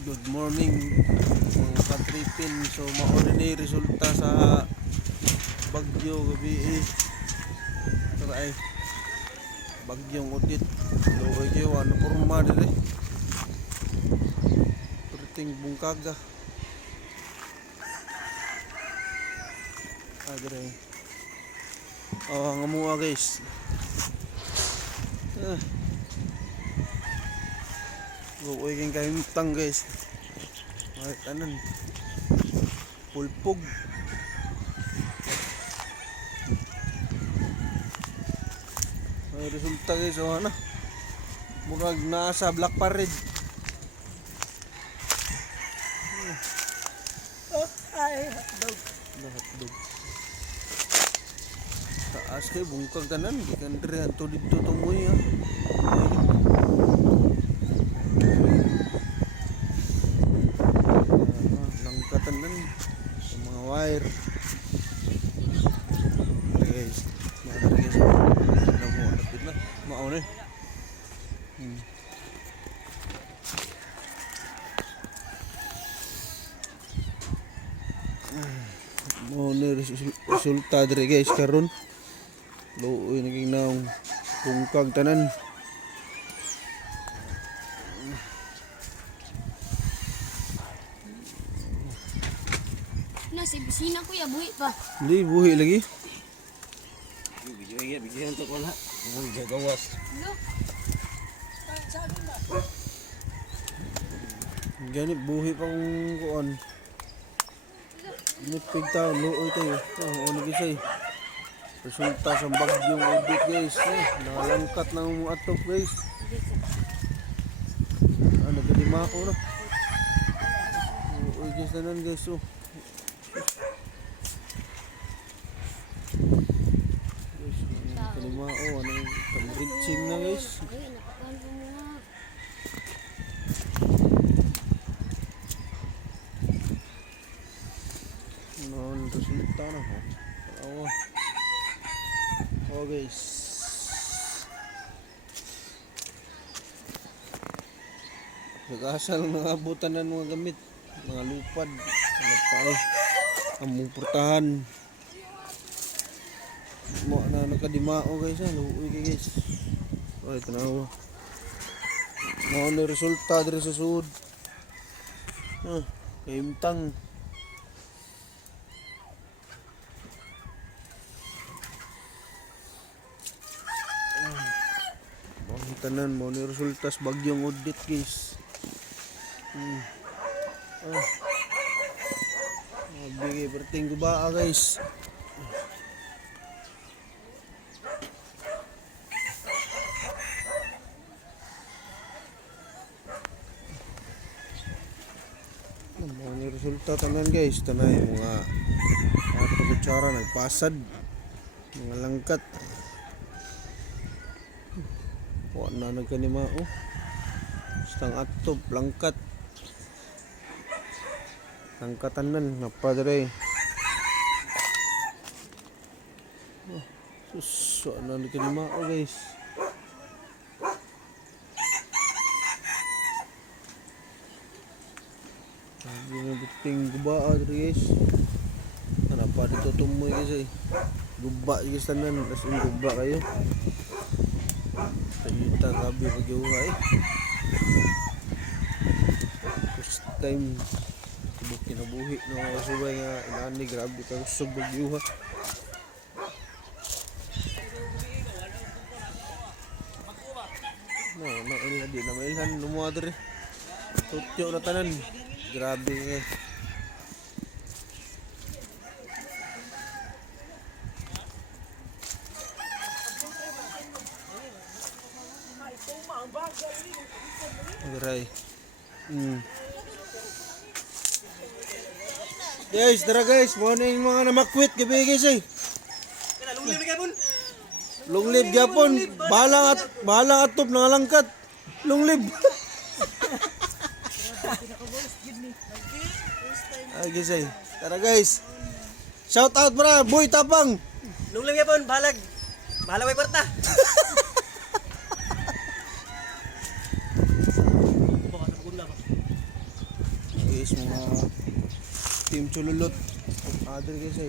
Good morning mga katripin. So mauna ni resulta sa bagyo gabi tara ay bagyong udit luoy kayo ano porma dire perting bungkaga dire nga mga guys luoy kayong kahimtang guys ay tanan pulpog. May resulta guys o ano murag nasa Black Parade. Ay, hotdog. Hotdog taas kay bungkag tanan gikan dire anto didto tumoy ha. Langkatan nan sa mga wire guys. Mga guys na mo lapit na mauna mo ni resulta dire guys karon luoy naging naong bungkag tanan. Na si bisina ko ya buhi pa. Hindi buhi lagi. Bigyan to ko na. Ang gagawas. Look. Ganit buhi pa kung kuan. Nipig tao luoy tayo. Ano gisay. Resulta sa bagyong udit guys. Nakalangkat ng mga atok guys. Nagkadima ko na. Luoy guys tanan guys. Kalima ano reaching na guys. Ano resulta na ho. Oh guys. Nag-asal ng abutan ng mga gamit, mga lupad, mga pao, among portahan. Mo na nakadimao guys luoy guys. Oh ito na ho. Mo na resulta dire sa sud. Kaimtang. Tanan mo ni resulta sa bagyong udit guys. Bigay perting gubaa guys. Mo ni resulta tanan guys, tanay mga kutsara nagpasad. Mga langkat. Wala na nagkanima stang atop langkat langkatan nan napadre sus wala na nagkanima guys. Yung biting guba guys pa dito tumoy guys guba guys tanan as in guba kayo. Tayita gabi pagyuha first time subok kinabuhi no subay nga inani grabe ka usog pagyuha. No ila di na mailhan lumadre tutyo na tanan grabe Aray. Guys, tara guys, morning mga namakwit gabi guys Lunglib gapon. Lunglib gapon, bahala atop nangalangkat. Lunglib. Ay guys tara guys. Shout out para Boy Tapang. Lunglib gapon, balag. Bahala way kwarta. guys, mga team chululot. Adre guys ay.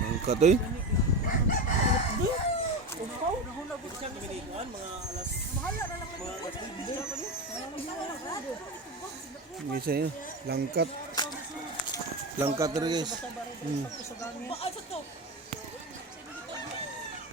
Ang katoy. Guys ay, langkat. Langkat rin guys.